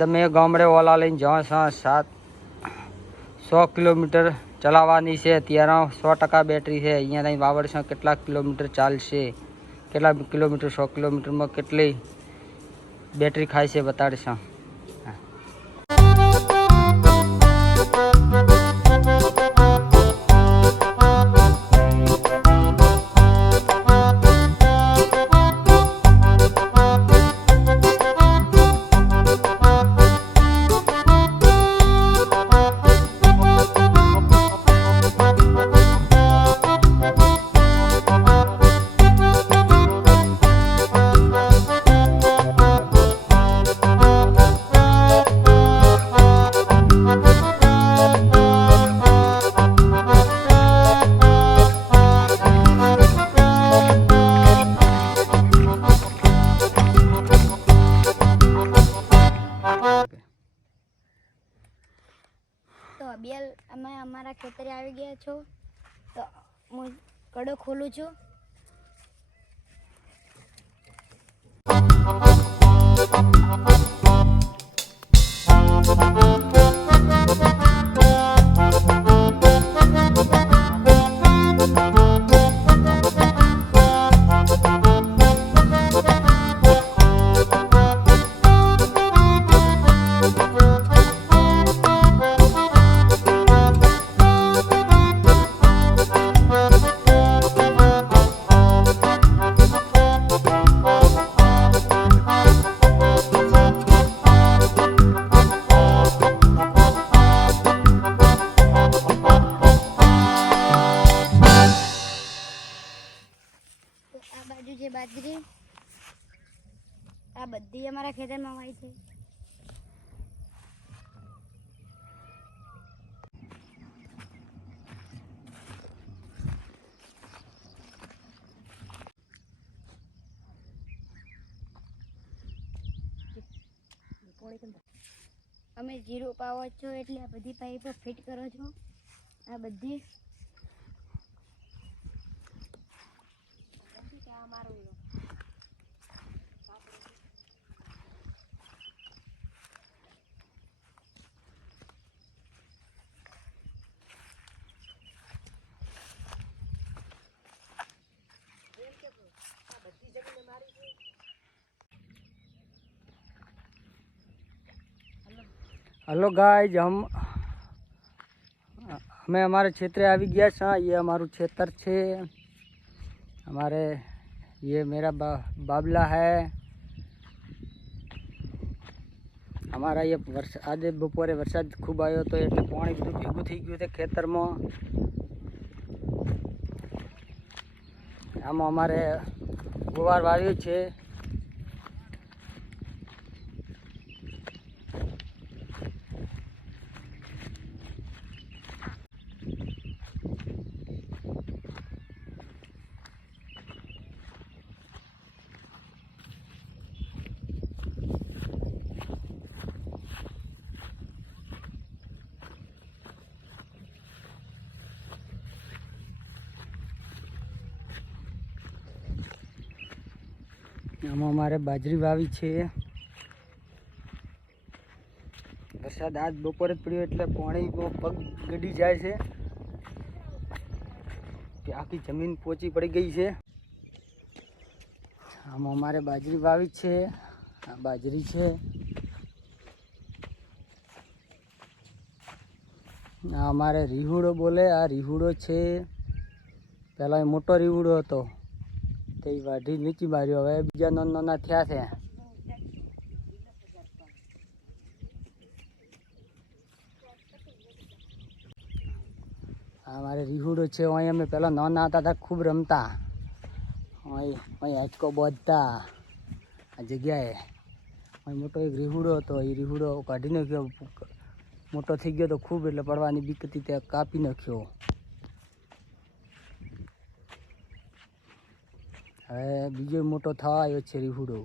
તમે ગામડે ઓલા લઈને જાઓ છો 100 કિલોમીટર ચલાવવાની છે ત્યારે 100% બેટરી છે અહીંયા અહીં વાવડશે કેટલા કિલોમીટર ચાલશે કેટલા કિલોમીટર 100 કિલોમીટરમાં કેટલી બેટરી ખાય છે બતાડશે તો બેલ અમે અમારા ખેતરે આવી ગયા છો તો હું કડો ખોલું છું બાજરી આ બધી અમારા ખેતરમાં વાય છે અમે જીરો પાવો છો એટલે આ બધી પાઇપો ફિટ કરો છો આ બધી हेलो गाइज हमें हमारे क्षेत्र आ गया था ये हमारू क्षेत्र है हमारे ये मेरा बाबला है हमारा ये आज बपोरे वरसाद खूब आयो तो एटले पानी बधुं भेगुं थई गयुं छे खेतर में आमां अमारे गुवार वाव्युं छे આમાં અમારે બાજરી વાવી છે વરસાદ આજ બપોરે જ પડ્યો એટલે પાણી પગ ગડી જાય છે કે આખી જમીન પોચી પડી ગઈ છે આમાં અમારે બાજરી વાવી છે આ બાજરી છે આ અમારે રીહુડો બોલે આ રીહુડો છે પહેલાં મોટો રીહુડો હતો તે વાઢી નીચી માર્યો હવે બીજા નાના થયા છે આ મારે રીહુડો છે અહીં અમે પહેલાં નાના હતા ત્યાં ખૂબ રમતા અહીં હેચકો બોધતા આ જગ્યાએ અહીં મોટો એક રીહુડો હતો એ રીહુડો કાઢી નાખ્યો મોટો થઈ ગયો તો ખૂબ એટલે પડવાની બીક હતી ત્યાં કાપી નાખ્યો હવે બીજો મોટો થવા આવ્યો છે રીહુડો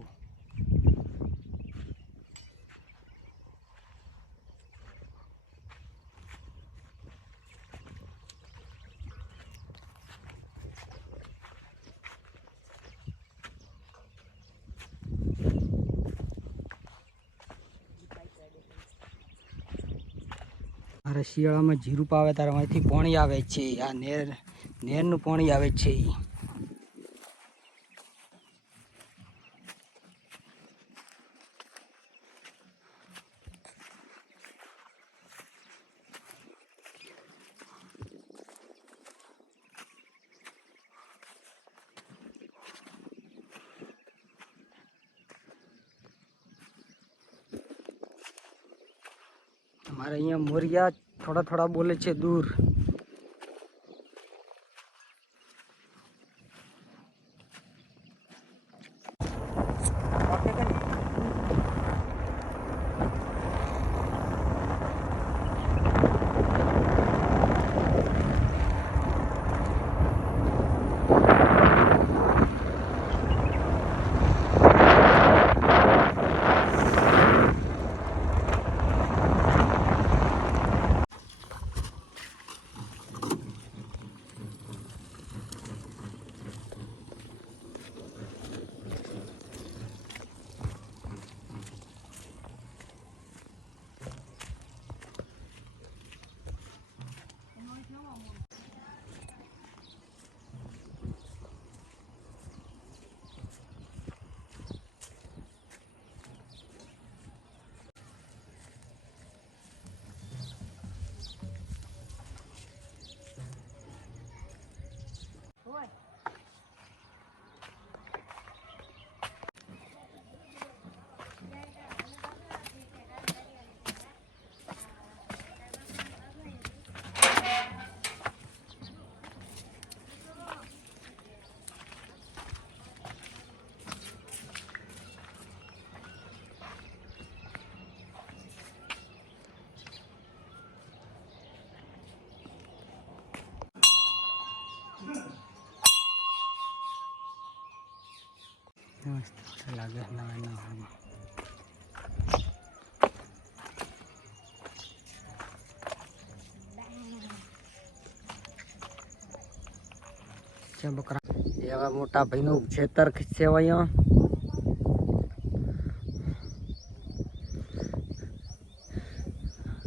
મારે શિયાળામાં જીરું પાવે ત્યારે અહીંથી પાણી આવે છે. આ નેરનું પાણી આવે છે. हमारे यहाँ मोरिया थोड़ा थोड़ा बोले छे दूर. मस्त लागे नवा बकरा एवा मोटा भाई नु खेतर सेवायो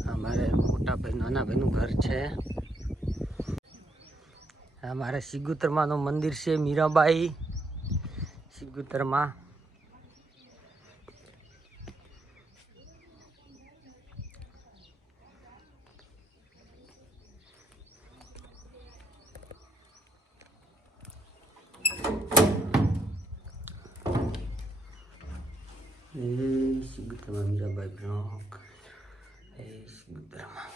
हमारे मोटा भाई नाना भाई नु घर छे हमारे सिगुतर मां नु मंदिर से मीराबाई सिगुतर मां सिगुतर मां मीराबाई ब्लॉक सिगुतर मां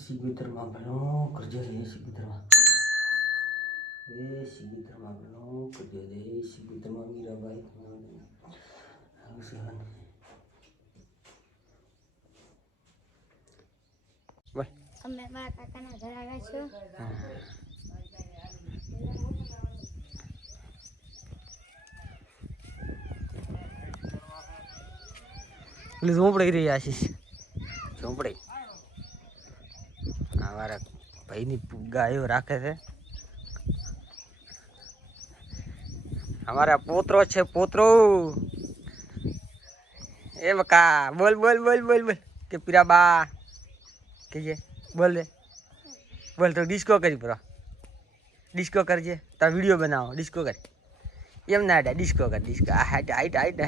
सिगुतर मां ब्लॉक करजो सिगुतर मां ब्लॉक करजो सिगुतर मां मीराबाई અમે મારા કાકાના ઘરે આવ્યા છો. झोंपड़ी रही आशीष झोंपड़ी हमारा भाई नी गायो राखे थे हमारा पोतरो छे पोतरो ए बका बोल बोल बोल बोल बोल के पीरा बा के बोल दे बोल तो डिस्को करी पूरा डिस्को करजे तो वीडियो बनाओ डिस्को कर एम ना डिस्को कर डिस्को हाइट हाइट हाइट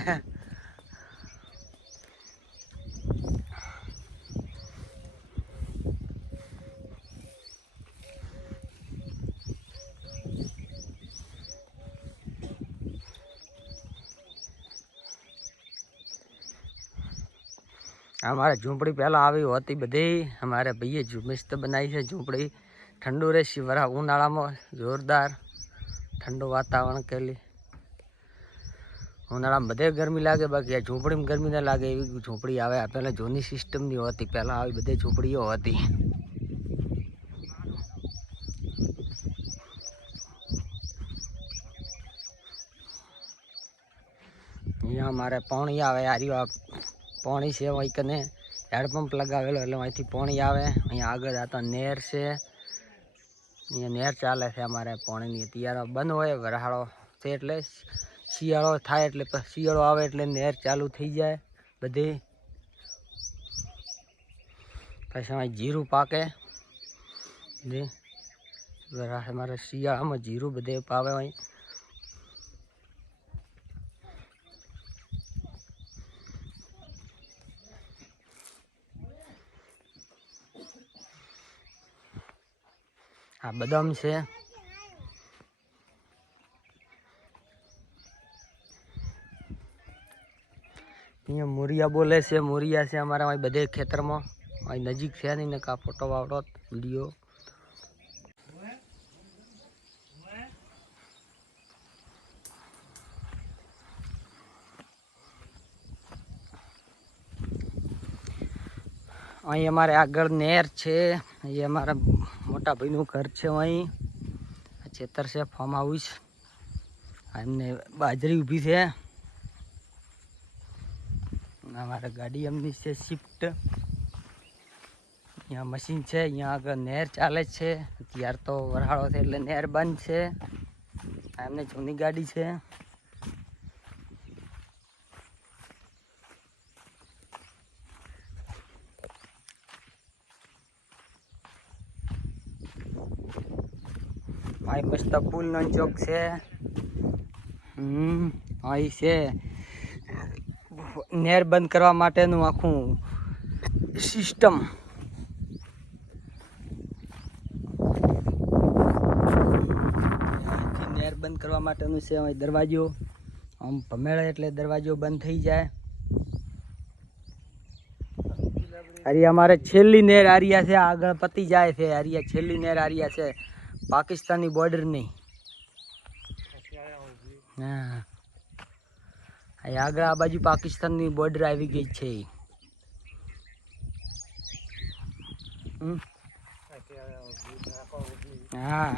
हमारे झूंपड़ी पहला आई होती बधी हमारे भैया मस्त बनाई है झूंपड़ी ठंडू रहे शिवरा उनाड़ा में जोरदार ठंडू वातावरण के लिए उनाड़ा में बधे गर्मी लगे बाकी झूंपड़ी में गर्मी न लगे एवं झूंपड़ी आवे पहले जूनी सिस्टम नहीं होती पहला आई बधे झूंपड़ीओ होती यहाँ हमारे पानी आवे यार पानी से वही कने हेडपंप लगावेलो એટલે અહીંથી પાણી આવે અહીંયા આગળ આતો નેર છે અહીંયા નેર ચાલે છે અમારે પાણીની અત્યારે બંધ હોય વરહાળો છે એટલે શિયાળો થાય એટલે શિયાળો આવે એટલે નહેર ચાલુ થઈ જાય બધે. પછી અમારે જીરું પાકે અમારે શિયાળામાં જીરું બધે પાવે અહીં. આ બદામ છે. અહીંયા મોરિયા બોલે છે. મોરિયા છે અમારા અહીં બધે ખેતરમાં. અહીં નજીક છે નહીં ને કા ફોટો વાવડો વિડીયો. અહીં અમારે આગળ નહેર છે. અહીં અમારા મોટા ભાઈનું ઘર છે. અહીં ખેતર છે, ફાર્મ હાઉસ. એમને બાજરી ઊભી છે. અમારા ગાડી એમની છે શિફ્ટ. અહીંયા મશીન છે. અહીંયા આગળ નહેર ચાલે છે. અત્યારે તો વરસાળો છે એટલે નહેર બંધ છે. એમને જૂની ગાડી છે. અહીં મસ્ત પુલનો ચોક છે. અહીં છે નહેર બંધ કરવા માટેનું આખું સિસ્ટમ. નહેર બંધ કરવા માટેનું છે. અહીં દરવાજો આમ ભમેળે એટલે દરવાજો બંધ થઈ જાય. હરિયા અમારે છેલ્લી નહેર આરિયા છે. આગળ પતી જાય છે. હરિયા છેલ્લી નહેર આરિયા છે પાકિસ્તાની બોર્ડર ની. હા, આગળ આ બાજુ પાકિસ્તાનની બોર્ડર આવી ગઈ છે. હા,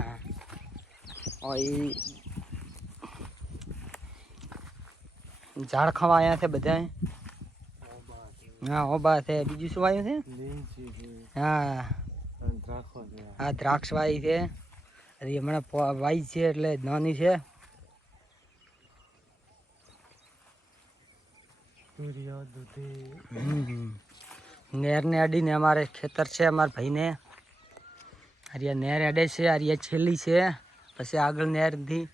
ઝાડ ખાવા આવ્યા છે બધા. હા, ઓબા છે. બીજું શું આવ્યું છે? હા, આ દ્રાક્ષ વાઈ છે. હમણાં વાઈ છે એટલે નાની છે. નહેર ને અડીને અમારે ખેતર છે અમારા ભાઈને. હરિયા નહેર અડે છે. હરિયા છેલ્લી છે. પછી આગળ નહેર થી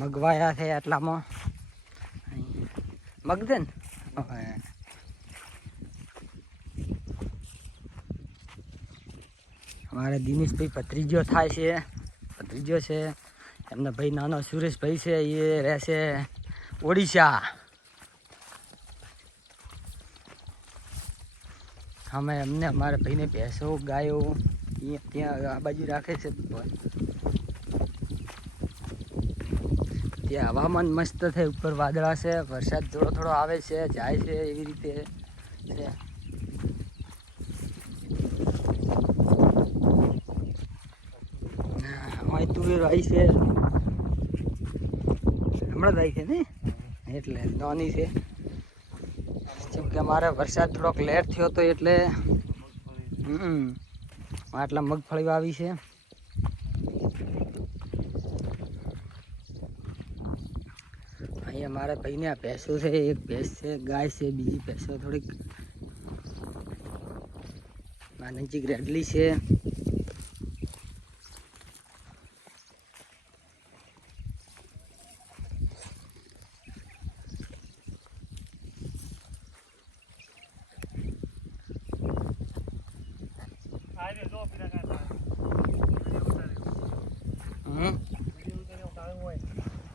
મગવાયા છે. આટલામાં મગ છે ને. અમારે દિનેશભાઈ ભત્રીજો થાય છે. ભત્રીજો છે એમના ભાઈ નાનો સુરેશભાઈ છે. એ રહેશે ઓડિશા. અમે એમને અમારા ભાઈને ભેંસો ગાયો ત્યાં આ બાજુ રાખે છે. ત્યાં હવામાન મસ્ત છે. ઉપર વાદળા છે. વરસાદ થોડો થોડો આવે છે જાય છે એવી રીતે છે. અહીં તુવેર આવી છે. હમણાં જ આવી છે ને એટલે નાની છે. જેમ કે અમારે વરસાદ થોડોક લેટ થયો હતો એટલે આટલા મગફળી વાવી છે. અહીંયા મારા ભાઈને આ ભેંસો છે. એક ભેંસ છે, ગાય છે, બીજી ભેંસો થોડીક નજીક રેડલી છે.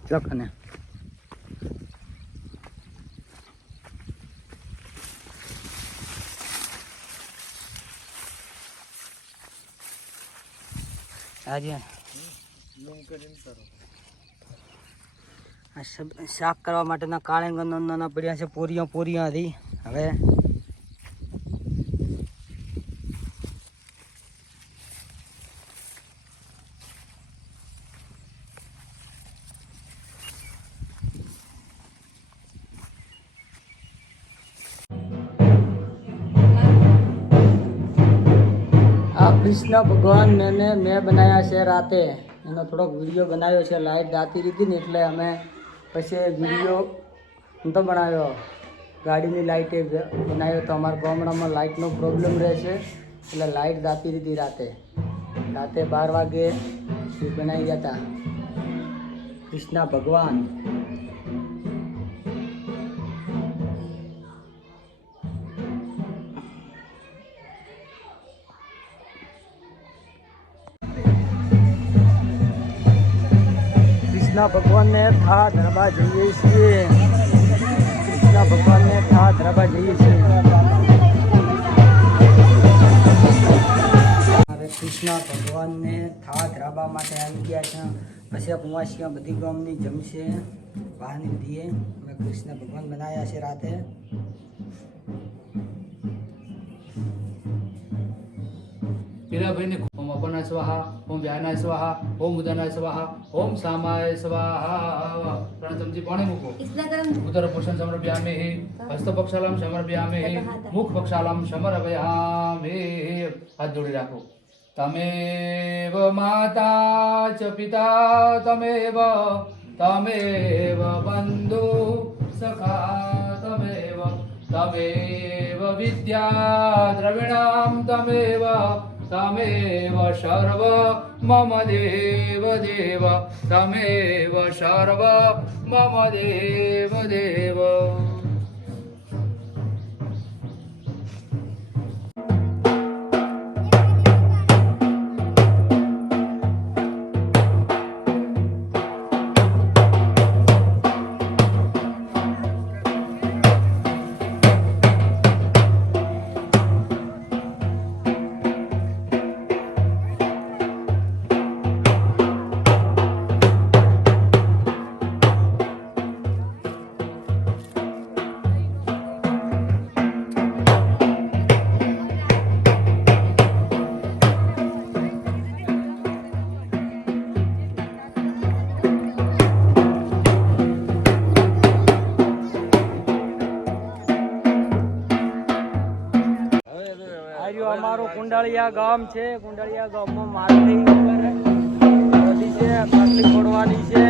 ચોકને આજે શાક કરવા માટેના કાળેંગા નાના પડ્યા છે. પોરિયા હતી. હવે કૃષ્ણ ભગવાન મેં બનાવ્યા છે રાતે. એનો થોડોક વિડીયો બનાવ્યો છે. લાઇટ જાતી હતી ને એટલે અમે પછી વિડીયો નહોતો બનાવ્યો. ગાડીની લાઇટે બનાવ્યો તો અમારા ગામડામાં લાઇટનો પ્રોબ્લેમ રહે છે એટલે લાઇટ જાતી હતી રાતે 12 વાગે બનાવી ગયા હતા કૃષ્ણ ભગવાન. કૃષ્ણ ભગવાનને થા ધરવા જઈએ છીએ. કૃષ્ણ ભગવાનને થા ધરવા જઈએ છીએ. કૃષ્ણ ભગવાનને થા ધરાવવા માટે આવી ગયા છે. પછી કુંવાસીમાં બધી ગામની જમશે બહારની દીએ. અમે કૃષ્ણ ભગવાન બનાવ્યા છે રાતે. હીરાભાઈને ઓમ અપર્ણાય સ્વાહા, ઓમ વ્યાનાય સ્વાહા, ઓમ ઉદનાય સ્વાહા, ઓમ સામાય સ્વાહા. ત્રણ ચમચી પાણી મૂકો. ઉદર પોષણ સમર્પયામે, હસ્ત પક્ષાલમ સમર્પયામે, મુખ પક્ષાલમ સમર્પયામે. હાથ જોડી રાખો. તમેવ માતા ચ પિતા તમેવ બંધુ સખા તમેવ વિદ્યા દ્રવિણામ તમેવ સર્વ મમ દેવ તમેવ સર્વ મમ દેવ. અમારું કુંડાળિયા ગામ છે. કુંડાળિયા ગામમાં માલની બધી છે. પાટલી ફોડવાની છે.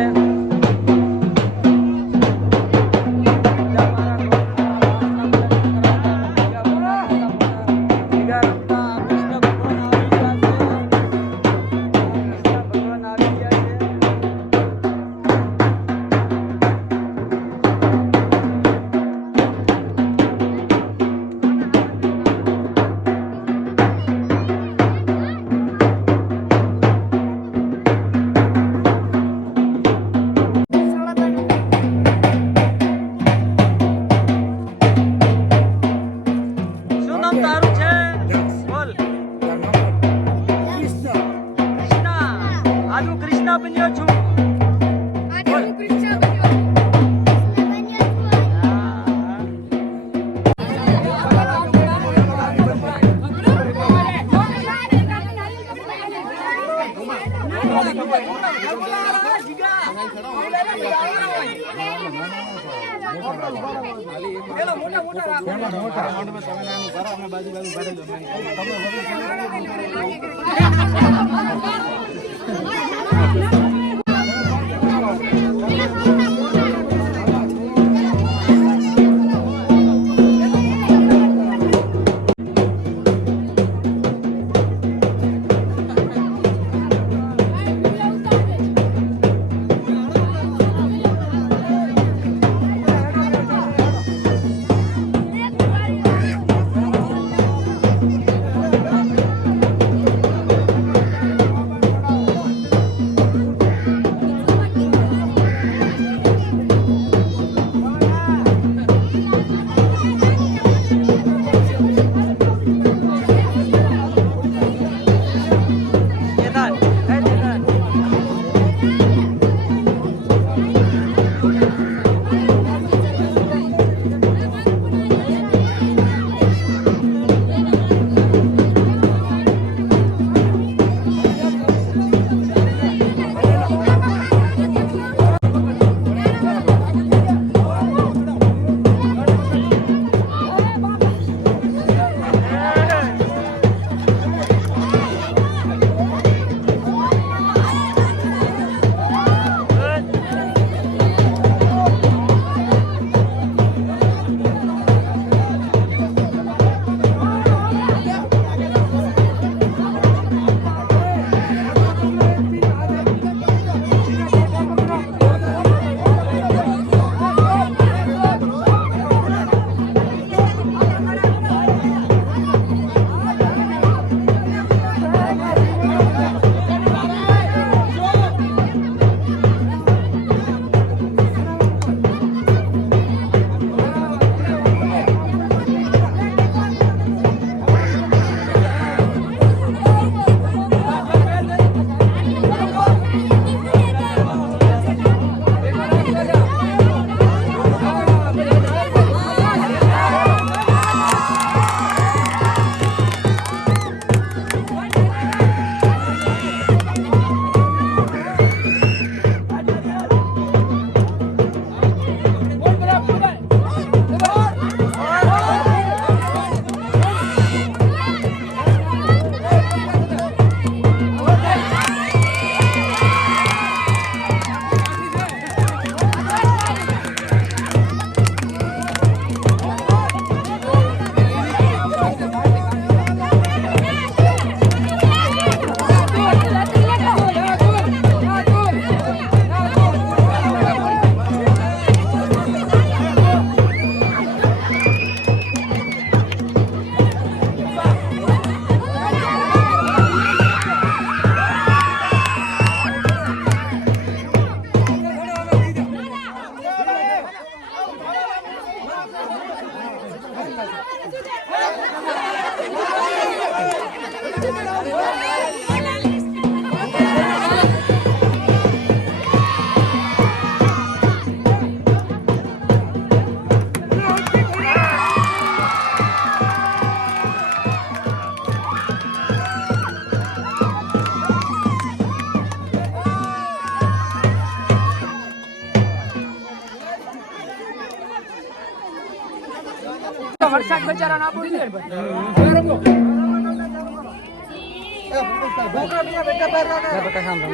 વરસાદ બચારા ના બોલી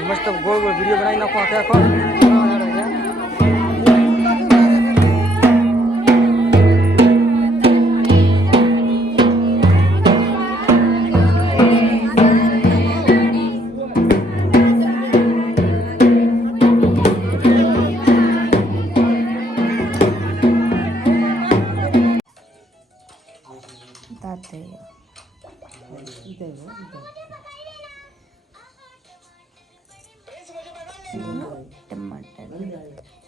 મસ્ત ગોળ ગોળ વિડીયો બનાવી નાખો આખે આખો टमाटर